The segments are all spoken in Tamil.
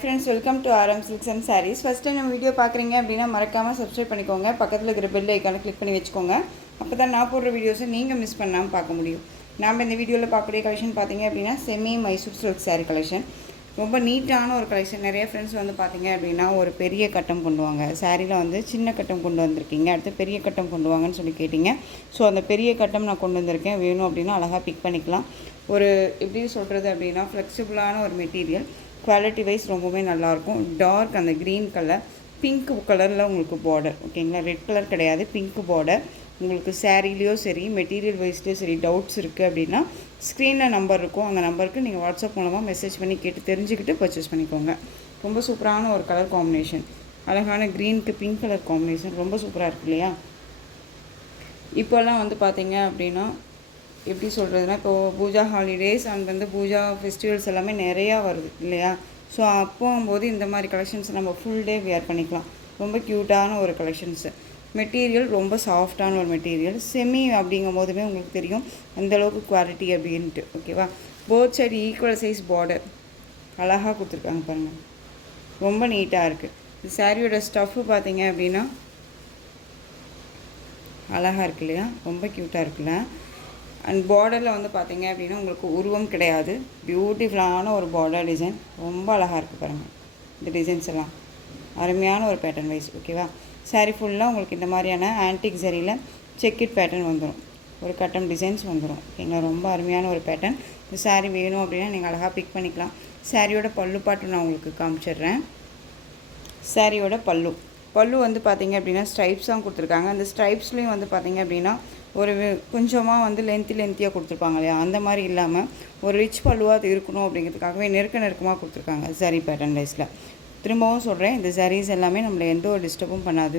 Friends, welcome to RM Silks and Sarees. First time நம்ம வீடியோ பார்க்குறீங்க அப்படின்னா மறக்காமல் சப்ஸ்கிரைப் பண்ணிக்கோங்க. பக்கத்தில் இருக்கிற பெல் ஐக்கானை கிளிக் பண்ணி வச்சுக்கோங்க. அப்போ தான் நான் போடுற வீடியோஸை நீங்கள் மிஸ் பண்ணாமல் பார்க்க முடியும். நாம் இந்த வீடியோவில் பார்க்கக்கூடிய கலெக்ஷன் பார்த்தீங்க அப்படின்னா semi Mysore silk sari collection. ரொம்ப நீட்டான ஒரு கலெக்ஷன். நிறைய ஃப்ரெண்ட்ஸ் வந்து பார்த்தீங்க அப்படின்னா ஒரு பெரிய கட்டம் கொண்டு வாங்க, சாரியில் வந்து சின்ன கட்டம் கொண்டு வந்திருக்கீங்க, அடுத்து பெரிய கட்டம் கொண்டு வாங்கன்னு சொல்லி கேட்டிங்க. ஸோ அந்த பெரிய கட்டம் நான் கொண்டு வந்திருக்கேன், வேணும் அப்படின்னா அழகாக பிக் பண்ணிக்கலாம். ஒரு எப்படி சொல்கிறது அப்படின்னா ஃப்ளெக்சிபிளான ஒரு மெட்டீரியல், குவாலிட்டி வைஸ் ரொம்பவே நல்லாயிருக்கும். டார்க் அந்த க்ரீன் கலர், பிங்க் கலரில் உங்களுக்கு பார்டர், ஓகேங்களா, ரெட் கலர் கிடையாது, பிங்க் பார்டர். உங்களுக்கு சாரீலேயோ சரி மெட்டீரியல் வைஸ்லேயோ சரி டவுட்ஸ் இருக்குது அப்படின்னா ஸ்க்ரீனில் நம்பர் இருக்கும், அந்த நம்பருக்கு நீங்கள் வாட்ஸ்அப் மூலமாக மெசேஜ் பண்ணி கேட்டு தெரிஞ்சுக்கிட்டு பர்ச்சேஸ் பண்ணிக்கோங்க. ரொம்ப சூப்பரான ஒரு கலர் காம்பினேஷன், அழகான க்ரீனுக்கு பிங்க் கலர் காம்பினேஷன் ரொம்ப சூப்பராக இருக்குது இல்லையா. இப்போல்லாம் வந்து பார்த்தீங்க அப்படின்னா எப்படி சொல்கிறதுனா, இப்போது பூஜா ஹாலிடேஸ் அண்ட் வந்து பூஜா ஃபெஸ்டிவல்ஸ் எல்லாமே நிறையா வருது இல்லையா. ஸோ அப்போம்போது இந்த மாதிரி கலெக்ஷன்ஸ் நம்ம ஃபுல் டே வியர் பண்ணிக்கலாம். ரொம்ப க்யூட்டான ஒரு கலெக்ஷன்ஸு. மெட்டீரியல் ரொம்ப சாஃப்டான ஒரு மெட்டீரியல். செமி அப்படிங்கும் போதுமே உங்களுக்கு தெரியும் அந்தளவுக்கு குவாலிட்டி அப்படின்ட்டு, ஓகேவா. Both side equal size border அழகாக கொடுத்துருக்காங்க பாருங்கள், ரொம்ப நீட்டாக இருக்குது. இந்த சாரியோட ஸ்டஃப்பு பார்த்தீங்க அப்படின்னா அழகாக இருக்கு இல்லையா, ரொம்ப க்யூட்டாக இருக்குல்ல. அண்ட் பார்டரில் வந்து பார்த்தீங்க அப்படின்னா உங்களுக்கு உருவம் கிடையாது, பியூட்டிஃபுல்லான ஒரு பார்டர் டிசைன், ரொம்ப அழகாக இருக்குது பாருங்கள். இந்த டிசைன்ஸ் எல்லாம் அருமையான ஒரு பேட்டர்ன் வைஸ், ஓகேவா. சாரீ ஃபுல்லாக உங்களுக்கு இந்த மாதிரியான ஆன்டிக் சரியில் செக்கிட் பேட்டர்ன் வந்துடும், ஒரு கட்டம் டிசைன்ஸ் வந்துடும், ஓகேங்களா. ரொம்ப அருமையான ஒரு பேட்டர்ன். இந்த சாரீ வேணும் அப்படின்னா நீங்கள் அழகாக பிக் பண்ணிக்கலாம். சாரியோட பல்லு பாட்டு நான் உங்களுக்கு காமிச்சிடுறேன். சாரியோட பல்லு வந்து பார்த்திங்க அப்படின்னா ஸ்ட்ரைப்ஸாக கொடுத்துருக்காங்க. அந்த ஸ்ட்ரைப்ஸ்லேயும் வந்து பார்த்திங்க அப்படின்னா ஒரு கொஞ்சமாக வந்து லென்த்தியாக கொடுத்துருப்பாங்க இல்லையா, அந்த மாதிரி இல்லாமல் ஒரு ரிச் பல்லுவாக அது இருக்கணும் அப்படிங்கிறதுக்காகவே நெருக்கமாக கொடுத்துருக்காங்க சாரீ பேட்டர்ன் வைஸில். திரும்பவும் சொல்கிறேன், இந்த சாரீஸ் எல்லாமே நம்மளை எந்த ஒரு டிஸ்டர்பும் பண்ணாது.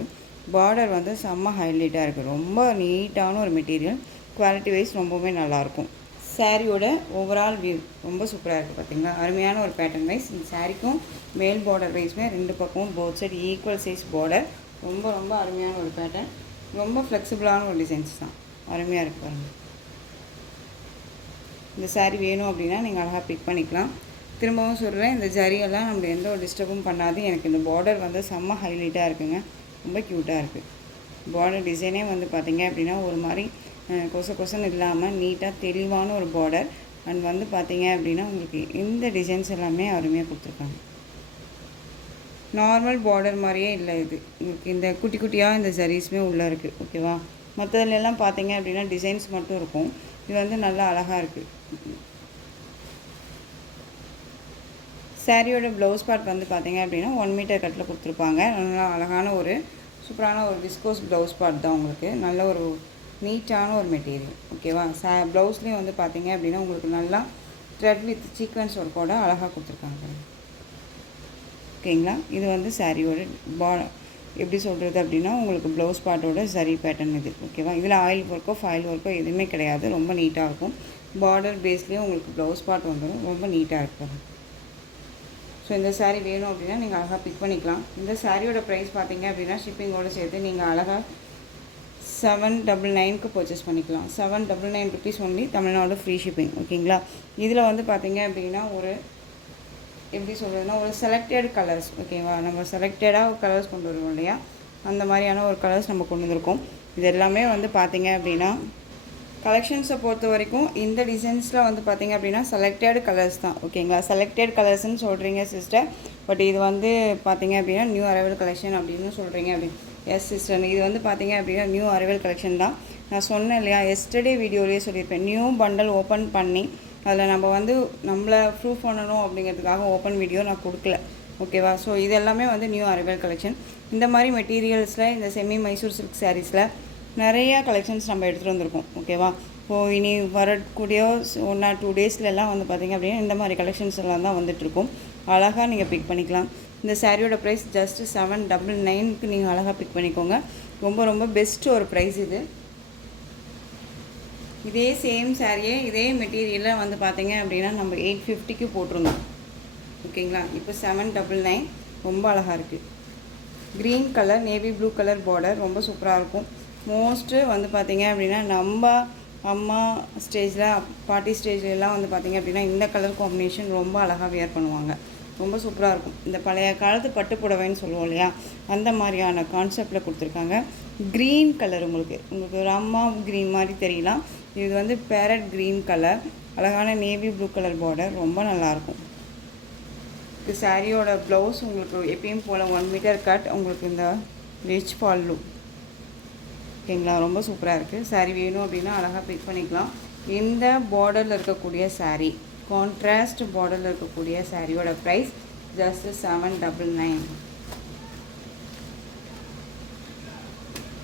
பார்டர் வந்து செம்ம ஹைலைட்டாக இருக்குது, ரொம்ப நீட்டான ஒரு மெட்டீரியல், குவாலிட்டி வைஸ் ரொம்பவே நல்லாயிருக்கும். சாரியோட ஓவரால் வியூ ரொம்ப சூப்பராக இருக்குது பார்த்திங்களா, அருமையான ஒரு பேட்டர்ன் வைஸ். இந்த சாரிக்கும் மேல் பார்டர் வைஸுமே ரெண்டு பக்கமும் both side equal size border, ரொம்ப ரொம்ப அருமையான ஒரு பேட்டர்ன், ரொம்ப ஃப்ளெக்சிபிளான ஒரு டிசைன்ஸ் தான், அருமையாக இருக்குது பாருங்கள். இந்த சாரீ வேணும் அப்படின்னா நீங்கள் அழகாக பிக் பண்ணிக்கலாம். திரும்பவும் சொல்கிறேன், இந்த ஜரியெல்லாம் நம்மளை எந்த ஒரு டிஸ்டர்பும் பண்ணாது. எனக்கு இந்த பார்டர் வந்து செம்ம ஹைலைட்டாக இருக்குங்க, ரொம்ப க்யூட்டாக இருக்குது. பார்டர் டிசைனே வந்து பார்த்திங்க அப்படின்னா ஒரு மாதிரி கொசன்னு இல்லாமல் நீட்டாக தெளிவான ஒரு பார்டர். அண்ட் வந்து பார்த்திங்க அப்படின்னா உங்களுக்கு இந்த டிசைன்ஸ் எல்லாமே அருமையாக கொடுத்துருக்காங்க. நார்மல் பார்டர் மாதிரியே இல்லை, இது உங்களுக்கு இந்த குட்டி குட்டியாக இந்த ஜரீஸுமே உள்ளே இருக்குது, ஓகேவா. மற்றதுலாம் பார்த்திங்க அப்படின்னா டிசைன்ஸ் மட்டும் இருக்கும், இது வந்து நல்லா அழகாக இருக்குது. சாரியோட ப்ளவுஸ் பார்ட் வந்து பார்த்திங்க அப்படின்னா 1 மீட்டர் கட்டில் கொடுத்துருப்பாங்க. நல்லா அழகான ஒரு சூப்பரான ஒரு விஸ்கோஸ் ப்ளவுஸ் பார்ட் தான் உங்களுக்கு, நல்ல ஒரு நீட்டான ஒரு மெட்டீரியல், ஓகேவா. ப்ளவுஸ்லேயும் வந்து பார்த்திங்க அப்படின்னா உங்களுக்கு நல்லா த்ரெட் வித் சீக்வன்ஸ் ஒர்க்கோட அழகாக கொடுத்துருக்காங்க, ஓகேங்களா. இது வந்து சாரியோட எப்படி சொல்கிறது அப்படின்னா உங்களுக்கு ப்ளவுஸ் பார்ட்டோட சரி பேட்டர்ன் இது, ஓகேவா. இதில் ஆயில் ஒர்க்கோ ஃபைல் ஒர்க்கோ எதுவுமே கிடையாது, ரொம்ப நீட்டாக இருக்கும். பார்டர் பேஸ்லேயும் உங்களுக்கு ப்ளவுஸ் பார்ட் வந்துடும், ரொம்ப நீட்டாக இருக்கும். ஸோ இந்த சாரீ வேணும் அப்படின்னா நீங்கள் அழகாக பிக் பண்ணிக்கலாம். இந்த சாரியோட ப்ரைஸ் பார்த்தீங்க அப்படின்னா ஷிப்பிங்கோடு சேர்த்து நீங்கள் அழகாக 799க்கு பர்ச்சேஸ் பண்ணிக்கலாம். 799 rupees only, Tamil Nadu free shipping, ஓகேங்களா. இதில் வந்து பார்த்திங்க அப்படின்னா ஒரு எப்படி சொல்கிறதுனா ஒரு செலக்டட் கலர்ஸ், ஓகேவா. நம்ம செலக்டடாக கலர்ஸ் கொண்டு வருவோம் இல்லையா, அந்த மாதிரியான ஒரு கலர்ஸ் நம்ம கொண்டு வந்திருக்கோம். இது எல்லாமே வந்து பார்த்திங்க அப்படின்னா கலெக்ஷன்ஸை பொறுத்த வரைக்கும் இந்த டிசைன்ஸில் வந்து பார்த்திங்க அப்படின்னா செலக்டட் கலர்ஸ் தான், ஓகேங்களா. செலக்டட் கலர்ஸ்ன்னு சொல்கிறீங்க சிஸ்டர், பட் இது வந்து பார்த்திங்க அப்படின்னா நியூ அரைவல் கலெக்ஷன் அப்படின்னு சொல்கிறீங்க அப்படின்னு. எஸ் சிஸ்டர், இது வந்து பார்த்திங்க அப்படின்னா நியூ அரைவல் கலெக்ஷன் தான். நான் சொன்னேன் இல்லையா, எஸ்டர்டே வீடியோலேயே சொல்லியிருப்பேன், நியூ பண்டல் ஓப்பன் பண்ணி அதில் நம்ம வந்து நம்மளை ப்ரூஃப் பண்ணணும் அப்படிங்கிறதுக்காக ஓப்பன் வீடியோ நான் கொடுக்கல, ஓகேவா. ஸோ இது எல்லாமே வந்து நியூ அரைவல் கலெக்ஷன். இந்த மாதிரி மெட்டீரியல்ஸில் இந்த செமி மைசூர் சில்க் சாரீஸில் நிறையா கலெக்ஷன்ஸ் நம்ம எடுத்துகிட்டு வந்திருக்கோம், ஓகேவா. இப்போது இனி வரக்கூடிய 1 or 2 டேஸ்லலாம் வந்து பார்த்திங்க அப்படின்னா இந்த மாதிரி கலெக்ஷன்ஸ் எல்லாம் தான் வந்துட்டுருக்கும். அழகாக நீங்கள் பிக் பண்ணிக்கலாம். இந்த சாரியோட ப்ரைஸ் ஜஸ்ட்டு 799க்கு நீங்கள் அழகாக பிக் பண்ணிக்கோங்க. ரொம்ப ரொம்ப பெஸ்ட்டு ஒரு ப்ரைஸ் இது. இதே சேம் சாரியே இதே மெட்டீரியலில் வந்து பார்த்திங்க அப்படின்னா நம்ம 850க்கு போட்டிருந்தோம், ஓகேங்களா. இப்போ 799, ரொம்ப அழகாக இருக்குது. Green colour navy blue colour border, ரொம்ப சூப்பராக இருக்கும். மோஸ்ட்டு வந்து பார்த்திங்க அப்படின்னா நம்ம அம்மா ஸ்டேஜில் பாட்டி ஸ்டேஜ்லாம் வந்து பார்த்திங்க அப்படின்னா இந்த கலர் காம்பினேஷன் ரொம்ப அழகாக வியர் பண்ணுவாங்க. ரொம்ப சூப்பராக இருக்கும். இந்த பழைய காலத்து பட்டு புடவைன்னு சொல்லுவோம் இல்லையா, அந்த மாதிரியான கான்செப்டில் கொடுத்துருக்காங்க. க்ரீன் கலர் உங்களுக்கு ராமா க்ரீன் மாதிரி தெரியலாம். இது வந்து பேரட் க்ரீன் கலர், அழகான நேவி ப்ளூ கலர் பார்டர், ரொம்ப நல்லாயிருக்கும். இது சாரியோட ப்ளவுஸ் உங்களுக்கு எப்பயும் போல் 1 மீட்டர் கட், உங்களுக்கு இந்த ரிச் பல்லு. ஓகேங்களா, ரொம்ப சூப்பராக இருக்குது. சாரீ வேணும் அப்படின்னா அழகாக பிக் பண்ணிக்கலாம். இந்த பார்டரில் இருக்கக்கூடிய சாரீ, கான்ட்ராஸ்ட் பார்டரில் இருக்கக்கூடிய சாரியோட price just 799.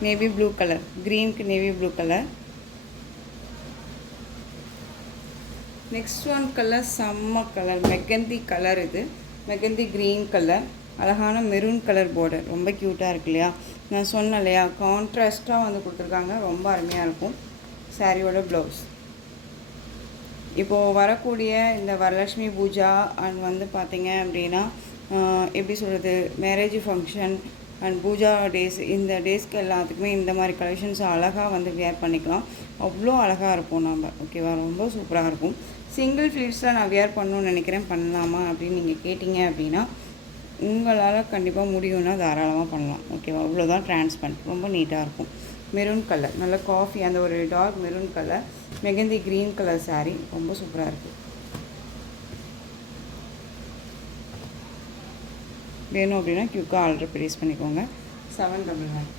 Navy blue colour, க்ரீனுக்கு navy blue colour. Next one colour செம்ம கலர், மெகந்தி கலர். இது மெகந்தி க்ரீன் கலர், அழகான மெரூன் கலர் பார்டர், ரொம்ப க்யூட்டாக இருக்கு இல்லையா. நான் சொன்னேன் இல்லையா, கான்ட்ராஸ்ட்டாக வந்து கொடுத்துருக்காங்க, ரொம்ப அருமையாக இருக்கும். சாரியோட ப்ளவுஸ். இப்போது வரக்கூடிய இந்த வரலட்சுமி பூஜா அண்ட் வந்து பார்த்திங்க அப்படின்னா எப்படி சொல்கிறது, marriage function and puja days, இந்த டேஸ்க்கு எல்லாத்துக்குமே இந்த மாதிரி கலெக்ஷன்ஸ் அழகாக வந்து வியர் பண்ணிக்கலாம். அவ்வளோ அழகாக இருப்போம் நம்ம. ஓகேவா, ரொம்ப சூப்பராக இருக்கும். சிங்கிள் ஃப்ளீட்ஸில் நான் வியர் பண்ணணுன்னு நினைக்கிறேன், பண்ணலாமா அப்படின்னு நீங்கள் கேட்டிங்க அப்படின்னா உங்களால் கண்டிப்பாக முடியும்னா தாராளமாக பண்ணலாம். ஓகேவா, அவ்வளோதான் டிரான்ஸ்பரண்ட், ரொம்ப நீட்டாக இருக்கும். மெரூன் கலர், நல்ல காஃபி, அந்த ஒரு dark maroon colour, mehndi green colour sari, ரொம்ப சூப்பராக இருக்குது. வேணும் அப்படின்னா க்யூக்காக ஆர்டர் ப்ளேஸ் பண்ணிக்கோங்க. 799.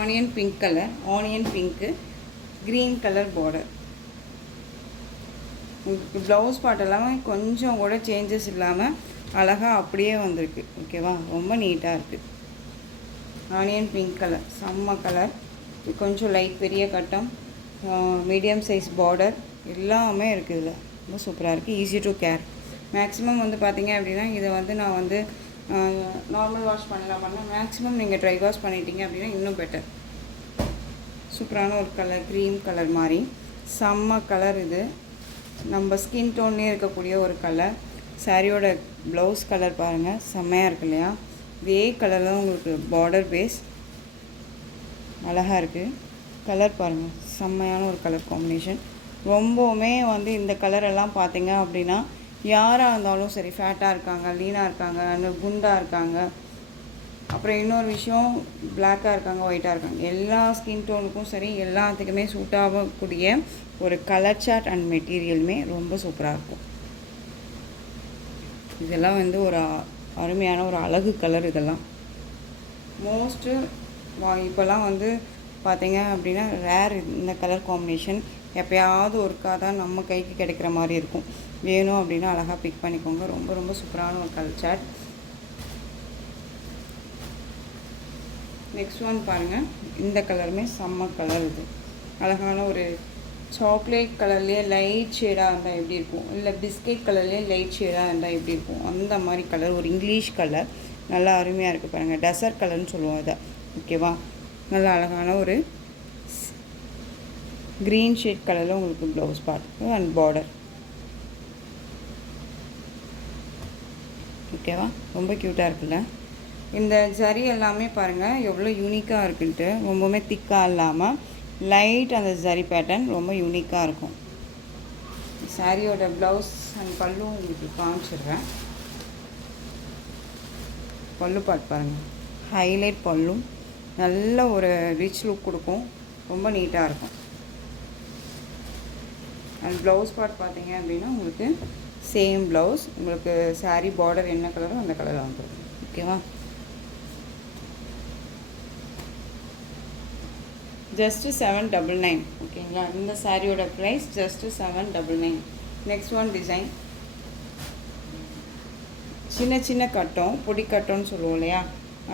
Onion pink colour, onion pink green colour border. உங்களுக்கு ப்ளவுஸ் பார்ட் எல்லாமே கொஞ்சம் கூட சேஞ்சஸ் இல்லாமல் அழகாக அப்படியே வந்திருக்கு. ஓகேவா, ரொம்ப நீட்டாக இருக்குது. ஆனியன் பிங்க் கலர், செம்ம கலர். கொஞ்சம் லைட் பெரிய கட்டம், மீடியம் சைஸ் பார்டர், எல்லாமே இருக்குது. இதில் ரொம்ப சூப்பராக இருக்குது. Easy to care. மேக்ஸிமம் வந்து பார்த்திங்க அப்படின்னா இதை வந்து நான் வந்து நார்மல் வாஷ் பண்ணலாம். மேக்ஸிமம் நீங்கள் ட்ரை வாஷ் பண்ணிட்டீங்க அப்படின்னா இன்னும் பெட்டர். சூப்பரான ஒரு கலர், க்ரீம் கலர் மாதிரி, செம்ம கலர். இது நம்ம ஸ்கின் டோன்லேயே இருக்கக்கூடிய ஒரு கலர். சாரியோட ப்ளவுஸ் கலர் பாருங்கள், செம்மையாக இருக்கு இல்லையா. இதே கலரில் உங்களுக்கு பார்டர் பேஸ் அழகாக இருக்குது. கலர் பாருங்கள், செம்மையான ஒரு கலர் காம்பினேஷன். ரொம்பவுமே வந்து இந்த கலரெல்லாம் பார்த்திங்க அப்படின்னா யாராக இருந்தாலும் சரி, ஃபேட்டாக இருக்காங்க, லீனாக இருக்காங்க, அந்த குண்டாக இருக்காங்க, அப்புறம் இன்னொரு விஷயம் பிளாக்காக இருக்காங்க, ஒயிட்டாக இருக்காங்க, எல்லா ஸ்கின் டோனுக்கும் சரி எல்லாத்துக்குமே சூட் ஆகக்கூடிய ஒரு கலர் சார்ட் அண்ட் மெட்டீரியலுமே ரொம்ப சூப்பராக இருக்கும். இதெல்லாம் வந்து ஒரு அருமையான ஒரு அழகு கலர். இதெல்லாம் மோஸ்ட்டு இப்போல்லாம் வந்து பார்த்திங்க அப்படின்னா ரேர் இந்த கலர் காம்பினேஷன். எப்போயாவது ஒருக்கா தான் நம்ம கைக்கு கிடைக்கிற மாதிரி இருக்கும். வேணும் அப்படின்னா அழகாக பிக் பண்ணிக்கோங்க. ரொம்ப ரொம்ப சூப்பரான ஒரு கலர் சார்ட். நெக்ஸ்ட் ஒன் பாருங்கள், இந்த கலருமே செம்ம கலர். இது அழகான ஒரு சாக்லேட் கலர்லேயே லைட் ஷேடாக இருந்தால் எப்படி இருக்கும், இல்லை பிஸ்கெட் கலர்லேயே லைட் ஷேடாக இருந்தால் எப்படி இருக்கும், அந்த மாதிரி கலர். ஒரு இங்கிலீஷ் கலர், நல்லா அருமையாக இருக்குது பாருங்கள். டெசர்ட் கலர்னு சொல்லுவோம் இதை. ஓகேவா, நல்லா அழகான ஒரு க்ரீன் ஷேட் கலரில் உங்களுக்கு ப்ளவுஸ் பார்ட் அண்ட் பார்டர். ஓகேவா, ரொம்ப க்யூட்டாக இருக்குல்ல. இந்த ஜரி எல்லாமே பாருங்கள் எவ்வளோ யூனிக்காக இருக்குன்ட்டு. ரொம்பவுமே திக்காக இல்லாமல் லைட் அந்த ஜரி பேட்டர்ன் ரொம்ப யூனிக்காக இருக்கும். சாரியோட ப்ளவுஸ் அண்ட் பல்லு உங்களுக்கு காமிச்சிடுறேன். பல்லு பார்ட் பாருங்கள், ஹைலைட் பல்லு, நல்ல ஒரு ரிச் லுக் கொடுக்கும், ரொம்ப நீட்டாக இருக்கும். அண்ட் ப்ளவுஸ் பார்ட் பார்த்தீங்க அப்படின்னா உங்களுக்கு சேம் ப்ளவுஸ், உங்களுக்கு சாரீ பார்டர் என்ன கலரோ அந்த கலரில் வந்துடும். ஓகேவா, ஜஸ்ட்டு 799. ஓகேங்களா, இந்த சாரியோட price just 799. Next one design, சின்ன சின்ன கட்டம், பொடி கட்டம்னு சொல்லுவோம் இல்லையா.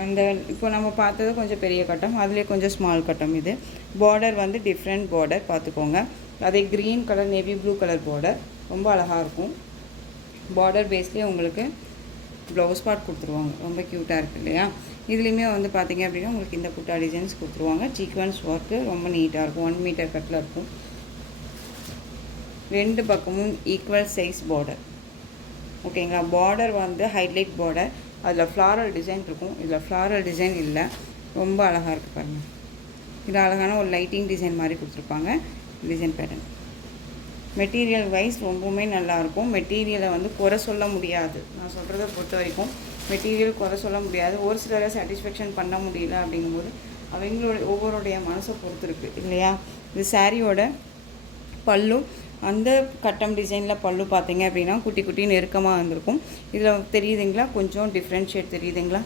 அந்த இப்போ நம்ம பார்த்தது கொஞ்சம் பெரிய கட்டம், அதுலேயே கொஞ்சம் ஸ்மால் கட்டம். இது பார்டர் வந்து டிஃப்ரெண்ட் பார்டர் பார்த்துக்கோங்க. அதே green colour, navy blue colour border, ரொம்ப அழகாக இருக்கும். பார்டர் பேஸ்லேயே உங்களுக்கு ப்ளவுஸ் பார்ட் கொடுத்துருவாங்க, ரொம்ப க்யூட்டாக இருக்குது இல்லையா. இதுலேயுமே வந்து பார்த்திங்க அப்படின்னா உங்களுக்கு இந்த புட்டா டிசைன்ஸ் கொடுத்துருவாங்க. சீக்வன்ஸ் ஒர்க்கு ரொம்ப நீட்டாக இருக்கும். 1 மீட்டர் கட்டில் இருக்கும். 2 பக்கமும் ஈக்குவல் சைஸ் பார்டர். ஓகேங்களா, பார்டர் வந்து ஹைலைட் பார்டர், அதில் ஃப்ளாரல் டிசைன் இருக்கும். இதில் ஃப்ளாரல் டிசைன் இல்லை, ரொம்ப அழகாக இருக்குது பாருங்கள். இது அழகான ஒரு லைட்டிங் டிசைன் மாதிரி கொடுத்துருப்பாங்க. டிசைன் பேட்டர்ன் மெட்டீரியல் வைஸ் ரொம்பவுமே நல்லாயிருக்கும். மெட்டீரியலை வந்து குறை சொல்ல முடியாது. நான் சொல்கிறத பொறுத்த வரைக்கும் மெட்டீரியல் குறை சொல்ல முடியாது. ஒரு சிலரை சாட்டிஸ்ஃபேக்ஷன் பண்ண முடியல அப்படிங்கும்போது அவங்களோட ஒவ்வொருடைய மனசை பொறுத்து இருக்குது இல்லையா. இது சாரியோட பல்லு, அந்த கட்டம் டிசைனில் பல்லு பார்த்தீங்க அப்படின்னா குட்டி குட்டி நெருக்கமாக இருந்திருக்கும். இதில் தெரியுதுங்களா, கொஞ்சம் டிஃப்ரென்ஷியேட் தெரியுதுங்களா,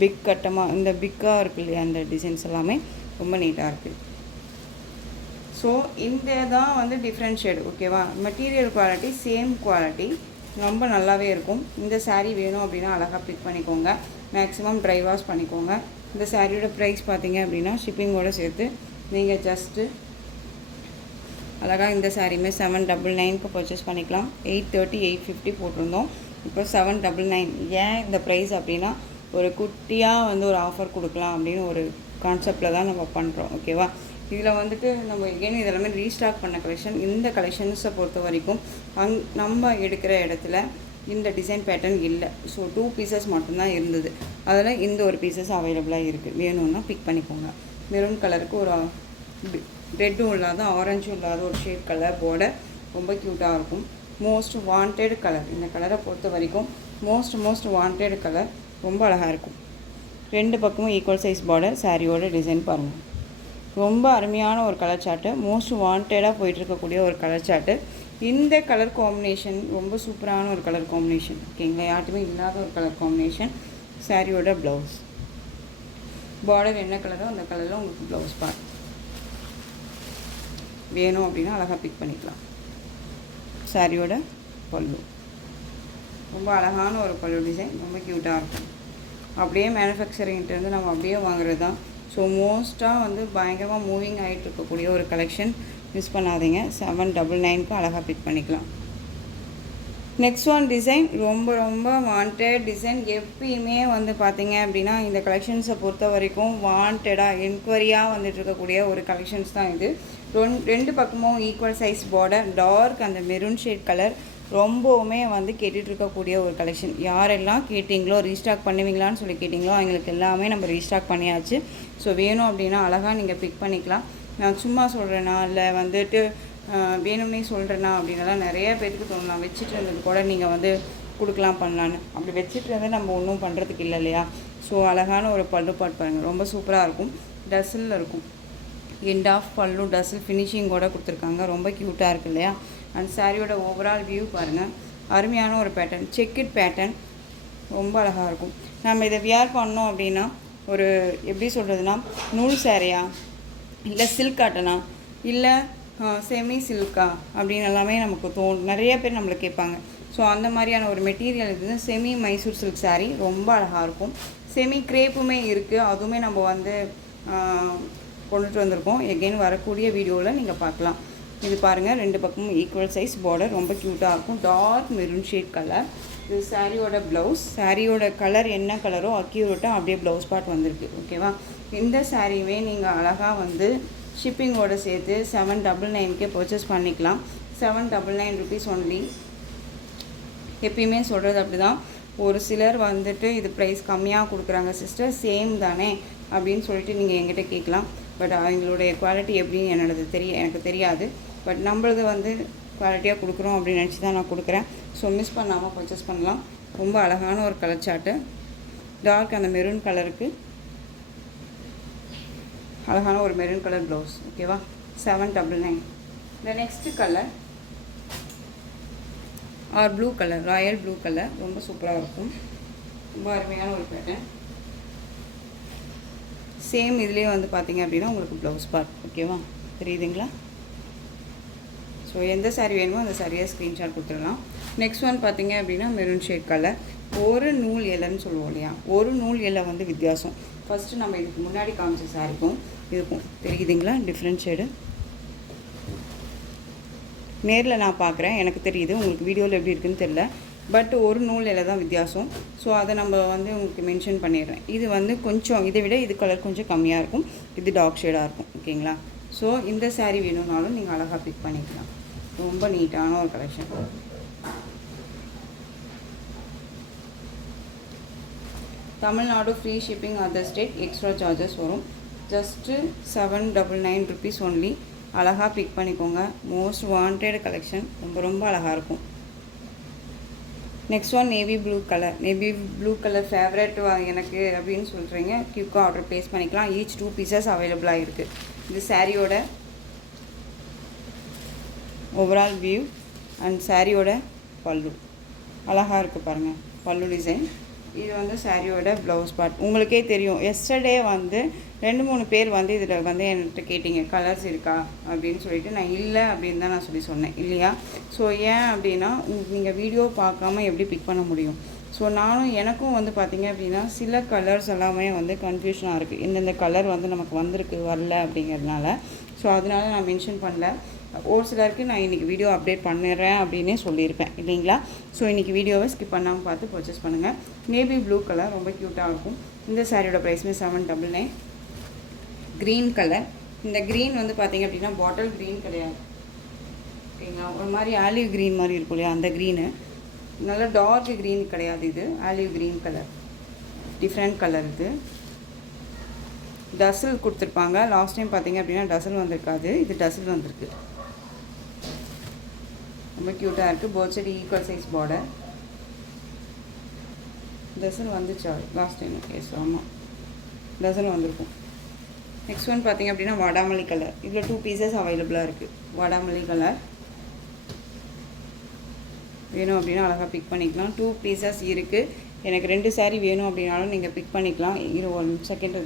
பிக் கட்டமாக இந்த பிக்காக இருக்கு இல்லையா, அந்த டிசைன்ஸ் எல்லாமே ரொம்ப நீட்டாக இருக்குது. ஸோ இந்த தான் வந்து டிஃப்ரென்ஷியேட். ஓகேவா. மெட்டீரியல் குவாலிட்டி சேம் குவாலிட்டி, ரொம்ப நல்லாவே இருக்கும். இந்த சாரீ வேணும் அப்படின்னா அழகாக பிக் பண்ணிக்கோங்க. மேக்ஸிமம் ட்ரை வாஷ் பண்ணிக்கோங்க. இந்த சாரியோட ப்ரைஸ் பார்த்தீங்க அப்படின்னா ஷிப்பிங்கோடு சேர்த்து நீங்கள் ஜஸ்ட்டு அழகாக இந்த சாரியுமே 799க்கு பர்ச்சேஸ் பண்ணிக்கலாம். 830 850 போட்டிருந்தோம். இப்போ 799. ஏன் இந்த ப்ரைஸ் அப்படின்னா ஒரு குட்டியாக வந்து ஒரு ஆஃபர் கொடுக்கலாம் அப்படின்னு ஒரு கான்செப்டில் தான் நம்ம பண்ணுறோம். ஓகேவா. இதில் வந்துட்டு நம்ம எகெயின் இதெல்லாமே ரீஸ்டாக் பண்ண கலெக்ஷன். இந்த கலெக்ஷன்ஸை பொறுத்த வரைக்கும் நம்ம எடுக்கிற இடத்துல இந்த டிசைன் பேட்டர்ன் இல்லை. ஸோ 2 பீசஸ் மட்டும்தான் இருந்தது. அதில் இந்த ஒரு பீசஸ் அவைலபிளாக இருக்குது. வேணும்னா பிக் பண்ணிக்கோங்க. மெரூன் கலருக்கு ஒரு ரெட்டும் இல்லாத ஆரஞ்சும் இல்லாத ஒரு ஷேட் கலர் பார்டர் ரொம்ப க்யூட்டாக இருக்கும். Most wanted colour. இந்த கலரை பொறுத்த வரைக்கும் மோஸ்ட் வாண்டட் கலர். ரொம்ப அழகாக இருக்கும். 2 பக்கமும் ஈக்குவல் சைஸ் பார்டர். சாரியோட டிசைன் பாருங்கள், ரொம்ப அருமையான ஒரு கலர் சார்ட்டு. மோஸ்ட் வாண்டடாக போயிட்டுருக்கக்கூடிய ஒரு கலர் சார்ட்டு. இந்த கலர் காம்பினேஷன் ரொம்ப சூப்பரான ஒரு கலர் காம்பினேஷன். ஓகேங்களா. யார்ட்டுமே இல்லாத ஒரு கலர் காம்பினேஷன். சாரியோட ப்ளவுஸ் பார்டர் என்ன கலரோ அந்த கலரில் உங்களுக்கு ப்ளவுஸ் பார்ட் வேணும் அப்படின்னா அழகாக பிக் பண்ணிக்கலாம். சாரியோட பல்லு ரொம்ப அழகான ஒரு பல்லு டிசைன், ரொம்ப க்யூட்டாக இருக்கும். அப்படியே மேனுஃபேக்சரிங்கிட்டேருந்து நம்ம அப்படியே வாங்குறது தான். ஸோ மோஸ்ட்டாக வந்து பயங்கரமாக மூவிங் ஆகிட்டு இருக்கக்கூடிய ஒரு கலெக்ஷன். மிஸ் பண்ணாதீங்க. 799க்கு அழகாக பிக் பண்ணிக்கலாம். நெக்ஸ்ட் ஒன் டிசைன் ரொம்ப வாண்டட் டிசைன். எப்பயுமே வந்து பார்த்தீங்க அப்படின்னா இந்த கலெக்ஷன்ஸை பொறுத்த வரைக்கும் வாண்டடாக என்கொயரியாக வந்துட்டு இருக்கக்கூடிய ஒரு கலெக்ஷன்ஸ் தான் இது. 2 பக்கமும் ஈக்குவல் சைஸ் பார்டர், டார்க் அந்த மெரூன் ஷேட் கலர் ரொம்பவுமே வந்து கேட்டுட்ருக்கக்கூடிய ஒரு கலெக்ஷன். யாரெல்லாம் கேட்டிங்களோ ரீஸ்டாக் பண்ணுவீங்களான்னு சொல்லி கேட்டிங்களோ அவங்களுக்கு எல்லாமே நம்ம ரீஸ்டாக் பண்ணியாச்சு. ஸோ வேணும் அப்படின்னா அழகாக நீங்கள் பிக் பண்ணிக்கலாம். நான் சும்மா சொல்கிறேன்னா இல்லை வந்துட்டு வேணும்னே சொல்கிறேன்னா அப்படின்னலாம் நிறைய பேருக்கு தோணலாம். வச்சுட்டு இருந்தது கூட நீங்கள் வந்து கொடுக்கலாம் பண்ணலான்னு. அப்படி வச்சுட்டு இருந்தால் நம்ம ஒன்றும் பண்ணுறதுக்கு இல்லை இல்லையா. ஸோ அழகான ஒரு பல்லு பாட் பாருங்கள், ரொம்ப சூப்பராக இருக்கும். டசில் இருக்கும். எண்ட் ஆஃப் பல்லு டசில் ஃபினிஷிங்கோடு கொடுத்துருக்காங்க. ரொம்ப க்யூட்டாக இருக்குது இல்லையா. அந்த சாரியோட ஓவரால் வியூ பாருங்கள், அருமையான ஒரு பேட்டர்ன், செக்கிட் பேட்டர்ன், ரொம்ப அழகாக இருக்கும். நம்ம இதை வியர் பண்ணோம் அப்படின்னா ஒரு எப்படி சொல்கிறதுனா நூல் சாரியா இல்லை சில்க் காட்டனா இல்லை செமி சில்கா அப்படின்னு எல்லாமே நமக்கு நிறைய பேர் நம்மளை கேட்பாங்க. ஸோ அந்த மாதிரியான ஒரு மெட்டீரியல் இருக்குது. செமி மைசூர் சில்க் சாரீ ரொம்ப அழகாக இருக்கும். செமி கிரேப்புமே இருக்குது, அதுவுமே நம்ம வந்து கொண்டுட்டு வந்திருக்கோம். எகெயின் வரக்கூடிய வீடியோவில் நீங்கள் பார்க்கலாம். இது பாருங்கள், 2 பக்கமும் ஈக்குவல் சைஸ் பார்டர், ரொம்ப க்யூட்டாக இருக்கும். Dark maroon shade colour. இது சாரியோட ப்ளவுஸ். சாரியோட கலர் என்ன கலரோ அக்யூரேட்டாக அப்படியே ப்ளவுஸ் பார்ட் வந்திருக்கு. ஓகேவா. இந்த சாரியுமே நீங்கள் அழகாக வந்து ஷிப்பிங்கோடு சேர்த்து 799க்கே பர்ச்சேஸ் பண்ணிக்கலாம். 799 ருபீஸ் ஒன்லி. எப்பயுமே சொல்கிறது அப்படி தான். ஒரு சிலர் வந்துட்டு இது ப்ரைஸ் கம்மியாக கொடுக்குறாங்க சிஸ்டர், சேம் தானே அப்படின்னு சொல்லிட்டு நீங்கள் என்கிட்ட கேட்கலாம். பட் அவங்களுடைய குவாலிட்டி எப்படின்னு எனக்கு தெரியாது. பட் நம்மளது வந்து குவாலிட்டியாக கொடுக்குறோம் அப்படின்னு நினச்சி தான் நான் கொடுக்குறேன். ஸோ மிஸ் பண்ணாமல் பர்ச்சேஸ் பண்ணலாம். ரொம்ப அழகான ஒரு கலர் சார்ட்டு. டார்க் அந்த மெரூன் கலருக்கு அழகான ஒரு மெரூன் கலர் ப்ளவுஸ். ஓகேவா. 799. இந்த next colour blue colour, Royal blue colour, ரொம்ப சூப்பராக இருக்கும். ரொம்ப அருமையான ஒரு பேட்டர்ன். சேம் இதுலேயே வந்து பார்த்தீங்க அப்படின்னா உங்களுக்கு ப்ளவுஸ் பார்ட். ஓகேவா, தெரியுதுங்களா. ஸோ எந்த சாரீ வேணுமோ அந்த சாரியை ஸ்க்ரீன்ஷாட் கொடுத்துடலாம். நெக்ஸ்ட் ஒன் பார்த்தீங்க அப்படின்னா மெரூன் ஷேட் கலர். ஒரு நூல் இலைன்னு சொல்லுவோம் இல்லையா, ஒரு நூல் இலை வந்து வித்தியாசம். ஃபஸ்ட்டு நம்ம இதுக்கு முன்னாடி காமிச்ச சாரிக்கும் இதுக்கும் தெரியுதுங்களா டிஃப்ரெண்ட் ஷேடு. நேரில் நான் பார்க்குறேன், எனக்கு தெரியுது. உங்களுக்கு வீடியோவில் எப்படி இருக்குன்னு தெரில. பட் ஒரு நூல் இலை தான் வித்தியாசம். ஸோ அதை நம்ம வந்து உங்களுக்கு மென்ஷன் பண்ணிடுறேன். இது வந்து கொஞ்சம் இதை விட இது கலர் கொஞ்சம் கம்மியாக இருக்கும். இது டார்க் ஷேடாக இருக்கும். ஓகேங்களா. ஸோ இந்த சாரீ வேணும்னாலும் நீங்கள் அழகாக பிக் பண்ணிக்கலாம். ரொம்ப நீட்டான ஒரு collection. Tamil Nadu free shipping, other state extra charges வரும். Just 799 rupees only. அழகாக பிக் பண்ணிக்கோங்க. மோஸ்ட் வாண்டட் கலெக்ஷன், ரொம்ப ரொம்ப அழகாக இருக்கும். Next one navy blue colour. Navy blue colour favourite எனக்கு அப்படின்னு சொல்கிறீங்க, குயிக்காக ஆர்டர் ப்ளேஸ் பண்ணிக்கலாம். ஈச் 2 பீசஸ் அவைலபிளாக இருக்குது. இது சாரியோட ஓவரால் வியூ அண்ட் சாரியோட பல்லு அழகாக இருக்குது பாருங்கள், பல்லு டிசைன். இது வந்து சாரியோட ப்ளவுஸ் பார்ட். உங்களுக்கே தெரியும், எஸ்டர்டே வந்து 2-3 பேர் வந்து இதில் வந்து என்கிட்ட கேட்டிங்க கலர்ஸ் இருக்கா அப்படின்னு சொல்லிட்டு. நான் இல்லை அப்படின்னு தான் நான் சொன்னேன் இல்லையா. ஸோ ஏன் அப்படின்னா நீங்கள் வீடியோ பார்க்காம எப்படி பிக் பண்ண முடியும். ஸோ எனக்கும் வந்து பார்த்திங்க அப்படின்னா சில கலர்ஸ் எல்லாமே வந்து கன்ஃபியூஷனாக இருக்குது. இந்தந்த கலர் வந்து நமக்கு வந்திருக்கு வரல அப்படிங்கிறதுனால. ஸோ அதனால நான் மென்ஷன் பண்ணல. ஒரு சிலருக்கு நான் இன்றைக்கி வீடியோ அப்டேட் பண்ணிடுறேன் அப்படின்னே சொல்லியிருப்பேன் இல்லைங்களா. ஸோ இன்றைக்கி வீடியோவை ஸ்கிப் பண்ணாமல் பார்த்து பர்ச்சேஸ் பண்ணுங்கள். நேவி ப்ளூ கலர் ரொம்ப க்யூட்டாக இருக்கும். இந்த சாரியோட ப்ரைஸுமே 799. Green colour. இந்த க்ரீன் வந்து பார்த்திங்க அப்படின்னா பாட்டில் க்ரீன் கிடையாது ஓகேங்களா. ஒரு மாதிரி ஆலிவ் க்ரீன் மாதிரி இருக்கும் இல்லையா, அந்த க்ரீனு. நல்லா டார்க் க்ரீன் கிடையாது, இது olive green colour, different colour. இது டசில் கொடுத்துருப்பாங்க. லாஸ்ட் டைம் பார்த்திங்க அப்படின்னா டசில் வந்திருக்காது, இது டசில் வந்திருக்கு. ரொம்ப க்யூட்டாக இருக்குது. Both side equal size border. Tassel வந்துச்சா லாஸ்ட் டைம்? எஸ், ஆமாம், டசல் வந்திருக்கும். நெக்ஸ்ட் ஒன் பார்த்திங்க அப்படின்னா வாடாமல்லி கலர். இதில் 2 பீசஸ் அவைலபிளாக இருக்குது. வாடாமல்லி கலர் வேணும் அப்படின்னா அழகாக பிக் பண்ணிக்கலாம். 2 பீசஸ் இருக்குது. எனக்கு 2 சாரீ வேணும் அப்படின்னாலும் நீங்கள் பிக் பண்ணிக்கலாம். 1 செகண்ட்.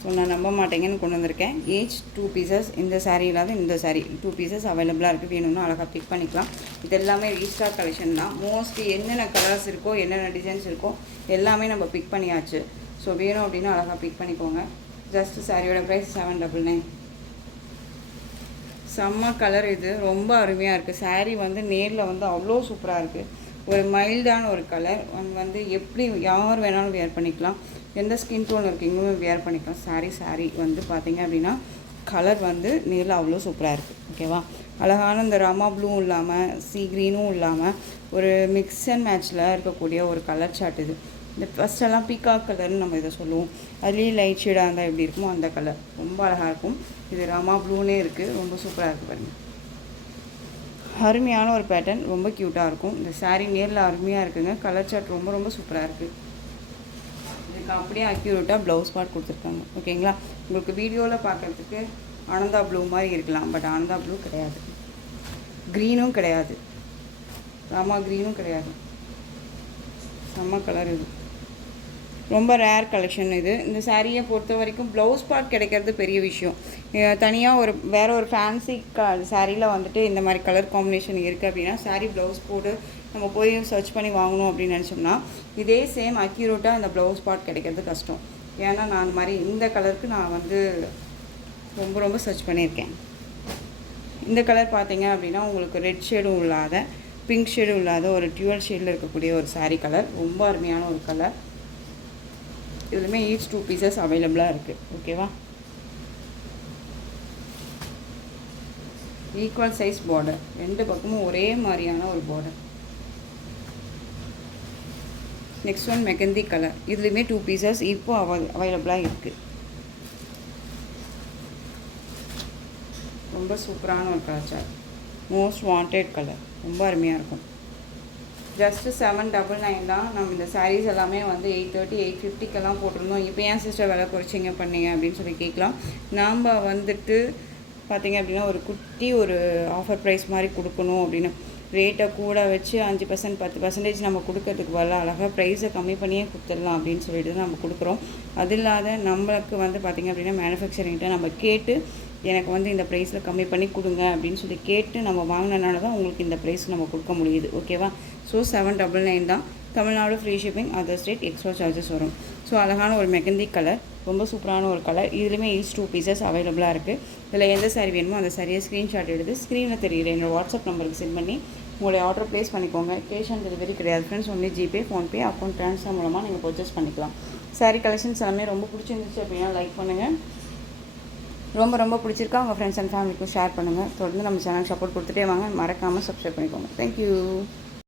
ஸோ நான் நம்ப மாட்டேங்கன்னு கொண்டு வந்திருக்கேன். Each 2 pieces. இந்த சாரீ இல்லாத இந்த சாரீ 2 பீசஸ் அவைலபிளாக இருக்குது. வேணும்னா அழகாக பிக் பண்ணிக்கலாம். இது எல்லாமே ரீஸ்டாக் கலெக்ஷன் தான். மோஸ்ட்லி என்னென்ன கலர்ஸ் இருக்கோ, என்னென்ன டிசைன்ஸ் இருக்கோ எல்லாமே நம்ம பிக் பண்ணியாச்சு. ஸோ வேணும் அப்படின்னா அழகாக பிக் பண்ணிக்கோங்க. ஜஸ்ட் சாரியோட ப்ரைஸ் 799. செம்ம கலர். இது ரொம்ப அருமையாக இருக்குது. சாரீ வந்து நேரில் வந்து அவ்வளோ சூப்பராக இருக்குது. ஒரு மைல்டான ஒரு கலர். வந்து எப்படி யார் வேணாலும் வேர் பண்ணிக்கலாம். எந்த ஸ்கின் டோன் இருக்கீங்களோ வேர் பண்ணிக்கலாம். சாரீ வந்து பார்த்திங்க அப்படின்னா கலர் வந்து நேரில் அவ்வளோ சூப்பராக இருக்குது. ஓகேவா. அழகான இந்த ராமா ப்ளூவும் இல்லாமல் சீ க்ரீனும் இல்லாமல் ஒரு மிக்ஸ் அண்ட் மேட்ச்சில் இருக்கக்கூடிய ஒரு கலர் சார்ட் இது. இந்த ஃபஸ்ட்டெல்லாம் பீகாக் கலர்னு நம்ம இதை சொல்லுவோம். அதுலேயே லைட் ஷேடாக இருந்தால் எப்படி இருக்குமோ அந்த கலர் ரொம்ப அழகாக இருக்கும். இது ராமா ப்ளூனே இருக்குது, ரொம்ப சூப்பராக இருக்குது பாருங்கள். அருமையான ஒரு பேட்டர்ன், ரொம்ப க்யூட்டாக இருக்கும். இந்த சாரீ நேரில் அருமையாக இருக்குங்க. கலர் சார்ட் ரொம்ப ரொம்ப சூப்பராக இருக்குது. இதுக்கு அப்படியே அக்யூரேட்டாக ப்ளவுஸ் பார்ட் கொடுத்துருக்காங்க. ஓகேங்களா. உங்களுக்கு வீடியோவில் பார்க்குறதுக்கு ஆனந்தா ப்ளூ மாதிரி இருக்கலாம், பட் ஆனந்தா ப்ளூ கிடையாது, க்ரீனும் கிடையாது, ராமா க்ரீனும் கிடையாது. செம்ம கலர். இது ரொம்ப ரேர் கலெக்ஷன். இது இந்த சாரியை பொறுத்த வரைக்கும் ப்ளவுஸ் பார்ட் கிடைக்கிறது பெரிய விஷயம். தனியாக வேறு ஒரு ஃபேன்சி சாரியில் வந்துட்டு இந்த மாதிரி கலர் காம்பினேஷன் இருக்குது அப்படின்னா சாரீ ப்ளவுஸ் போட்டு நம்ம போய் சர்ச் பண்ணி வாங்கணும் அப்படின்னு நினச்சோம்னா இதே சேம் அக்யூரேட்டாக இந்த ப்ளவுஸ் பார்ட் கிடைக்கிறது கஷ்டம். ஏன்னா நான் அந்த மாதிரி இந்த கலருக்கு நான் வந்து ரொம்ப ரொம்ப சர்ச் பண்ணியிருக்கேன். இந்த கலர் பார்த்தீங்க அப்படின்னா உங்களுக்கு ரெட் ஷேடும் இல்லாத பிங்க் ஷேடும் இல்லாத ஒரு டியூவல் ஷேடில் இருக்கக்கூடிய ஒரு சாரீ கலர். ரொம்ப அருமையான ஒரு கலர். இதுலையுமே ஈச் 2 பீசஸ் அவைலபிளாக இருக்குது. ஓகேவா. ஈக்குவல் சைஸ் பார்டர், 2 பக்கமும் ஒரே மாதிரியான ஒரு border. Next one mehndi colour. இதுலேயுமே 2 பீசஸ் இப்போ அவைலபிளாக இருக்குது. ரொம்ப சூப்பரான ஒரு colour sir. Most wanted colour. ரொம்ப அருமையாக இருக்கும். ஜஸ்ட்டு 799 தான். நம்ம இந்த சாரீஸ் எல்லாமே வந்து 830 850 போட்டிருந்தோம். இப்போ ஏன் சிஸ்டர் விலை குறைச்சிங்க பண்ணீங்க அப்படின்னு சொல்லி கேட்கலாம். நாம் வந்துட்டு பார்த்திங்க அப்படின்னா ஒரு குட்டி ஒரு ஆஃபர் ப்ரைஸ் மாதிரி கொடுக்கணும் அப்படின்னு ரேட்டை கூட வச்சு 5% 10% நம்ம கொடுக்கறதுக்கு பதிலாக அழகாக ப்ரைஸை கம்மி பண்ணியே கொடுத்துடலாம் அப்படின்னு சொல்லிட்டு நம்ம கொடுக்குறோம். அது இல்லாத நம்மளுக்கு வந்து பார்த்திங்க அப்படின்னா மேனுஃபேக்சரிங்கிட்ட நம்ம கேட்டு எனக்கு வந்து இந்த ப்ரைஸில் கம்மி பண்ணி கொடுங்க அப்படின்னு சொல்லி கேட்டு நம்ம வாங்கினனால தான் உங்களுக்கு இந்த ப்ரைஸ் நம்ம கொடுக்க முடியுது. ஓகேவா. ஸோ 799 தான். Tamil Nadu free shipping, other state extra charges வரும். ஸோ அழகான ஒரு மெகந்தி கலர், ரொம்ப சூப்பரான ஒரு கலர். இதுலேயுமே ஈச் 2 பீசஸ் அவைலபிளாக இருக்குது. இதில் எந்த சாரீ வேணுமோ அந்த சாரியை ஸ்க்ரீன்ஷாட் எடுத்து ஸ்க்ரீனில் தெரியுற என்னோடய வாட்ஸ்அப் நம்பருக்கு சென்ட் பண்ணி உங்களுடைய ஆர்டர் ப்ளேஸ் பண்ணிக்கோங்க. கேஷ் ஆன் டெலிவரி கிடையாது friends. Only GPay, PhonePe, account transfer மூலமாக நீங்கள் பர்ச்சேஸ் பண்ணிக்கலாம். சாரீ கலெக்ஷன்ஸ் எல்லாமே ரொம்ப பிடிச்சிருந்துச்சு அப்படின்னா லைக் பண்ணுங்கள். ரொம்ப ரொம்ப பிடிச்சிருக்கா உங்கள் ஃப்ரெண்ட்ஸ் அண்ட் ஃபேமிலிக்கும் ஷேர் பண்ணுங்கள். தொடர்ந்து நம்ம சேனல் சப்போர்ட் கொடுத்துட்டே வாங்க. மறக்காமல் சப்ஸ்கிரைப் பண்ணிக்கோங்க. தேங்க்யூ.